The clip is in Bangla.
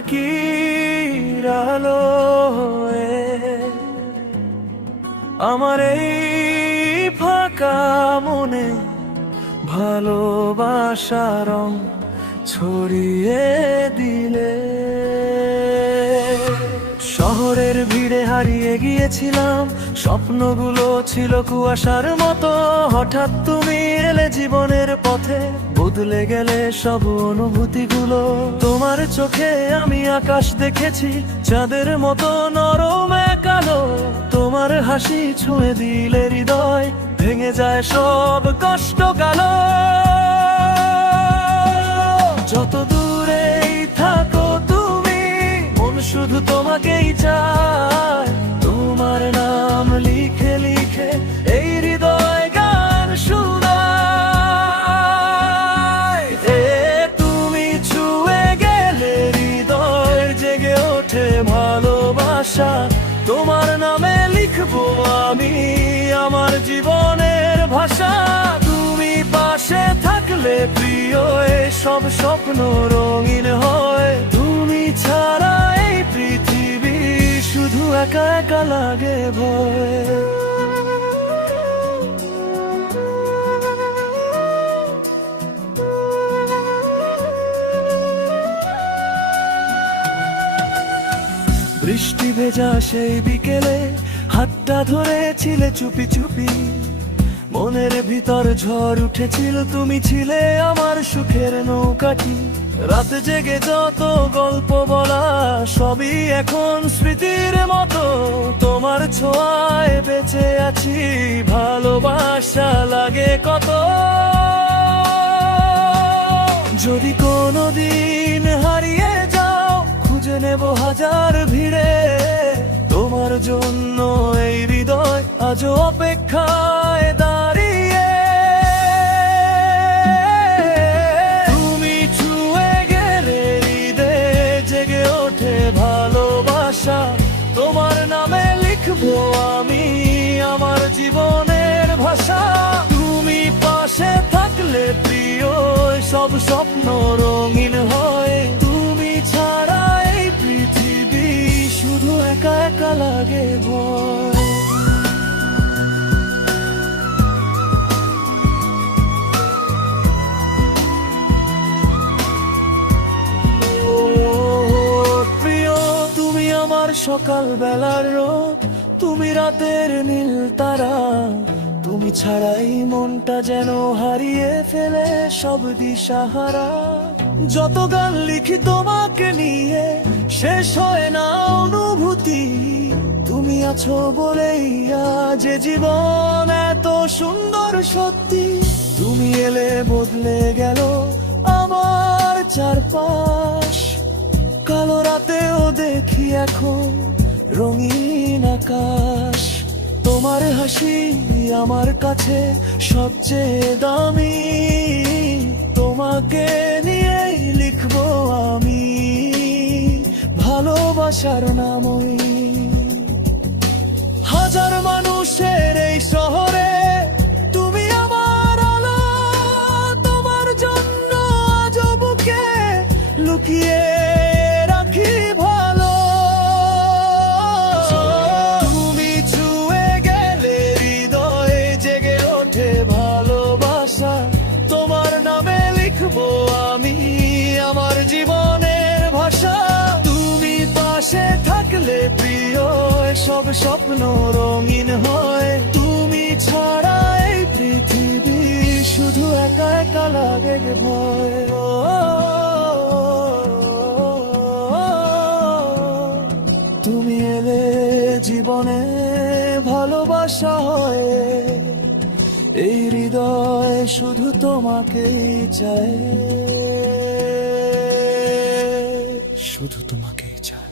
জোনাকির আলো হয়ে আমার এই ফাঁকা মনে ভালোবাসার রং ছড়িয়ে দিলে। শহরের ভিড়ে হারিয়ে গিয়েছিলাম, স্বপ্নগুলো ছিল কুয়াশার মতো। হঠাৎ তুমি এলে জীবনের পথে, বদলে গেলে সব অনুভূতিগুলো। তোমার চোখে আমি আকাশ দেখেছি, চাঁদের মতো নরম কালো। তোমার হাসি ছুঁয়ে দিলে হৃদয়, ভেঙে যায় সব কষ্ট কালো। যত দূরেই থাকো তুমি, মন শুধু তোমাকেই চায়। তোমার নাম লিখে লিখে এই হৃদয় গান শোনায়। তুমি ছুঁয়ে গেলে হৃদয় জেগে ওঠে ভালোবাসা। তোমার নামে লিখবো আমি আমার জীবনের ভাষা। তুমি পাশে থাকলে প্রিয় সব স্বপ্ন রঙিন হয়। তুমি ছাড়া এই পৃথিবী শুধু একা একা লাগে ভয়। বৃষ্টি ভেজা সেই বিকেলে হাতটা ধরেছিলে চুপি চুপি। মনের ভিতর ঝড় উঠেছিল, তুমি ছিলে আমার সুখের নৌকাটি। রাত জেগে যত গল্প বলা সবই এখন স্মৃতির মতো। তোমার ছোঁয়ায় বেঁচে আছি, ভালোবাসা লাগে কত। যদি কোনোদিন হারিয়ে যাও, খুঁজে নেব হাজার ভিড়ে। তোমার জন্য এই হৃদয় আজও অপেক্ষায় দাঁড়িয়ে। তুমি ছুঁয়ে গেলে হৃদয়ে জেগে ওঠে ভালোবাসা। তোমার নামে লিখবো আমি আমার জীবনের ভাষা। তুমি পাশে থাকলে প্রিয় সব স্বপ্ন রঙিন হয়। তুমি ছাড়া এই পৃথিবী শুধু একা একা লাগে ভয়। প্রিয় তুমি আমার সকাল বেলার রোদ, তুমি রাতের নীল তারা। তুমি ছাড়াই মনটা যেন হারিয়ে ফেলে সব দিশাহারা। যত গান লিখি তোমাকে নিয়ে শেষ হয় না অনুভূতি। তুমি আছো বলেই আজ জীবন এত সুন্দর সত্যি। তুমি এলে বদলে গেল আমার চারপাশ। কালো রাতেও দেখি এখন রঙিন আকাশ। তোমার হাসি আমার কাছে সবচেয়ে দামি। তোমাকে নিয়েই লিখবো আমি ভালোবাসার নামই। হাজার মানুষের এই শহরে তুমি আমার আলো। তোমার জন্য আজ বুকে লুকিয়ে রাখি ভালো। তুমি ছুঁয়ে গেলে হৃদয়ে জেগে ওঠে ভালোবাসা। তোমার নামে লিখবো আমি আমার জীবনের ভাষা। তুমি পাশে থাকলে প্রিয় সব স্বপ্ন রঙিন হয়। তুমি ছাড়া এই পৃথিবী শুধু একা একা লাগে ভয়। তুমি এলে জীবনে ভালোবাসা হয়। এই হৃদয় শুধু তোমাকেই চায়, শুধু তোমাকেই চায়।